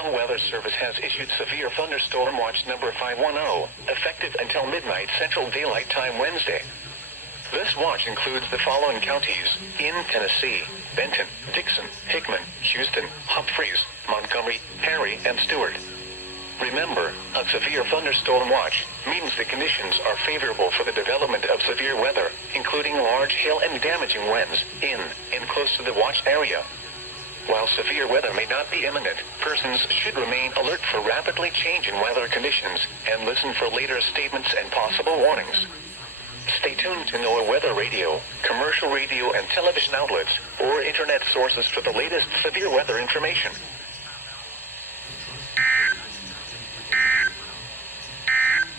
National Weather Service has issued Severe Thunderstorm Watch number 510, effective until midnight Central Daylight Time Wednesday. This watch includes the following counties in Tennessee: Benton, Dixon, Hickman, Houston, Humphreys, Montgomery, Perry, and Stewart. Remember, a severe thunderstorm watch means the conditions are favorable for the development of severe weather, including large hail and damaging winds in and close to the watch area. While severe weather may not be imminent, persons should remain alert for rapidly changing weather conditions and listen for later statements and possible warnings. Stay tuned to NOAA Weather Radio, commercial radio and television outlets, or internet sources for the latest severe weather information.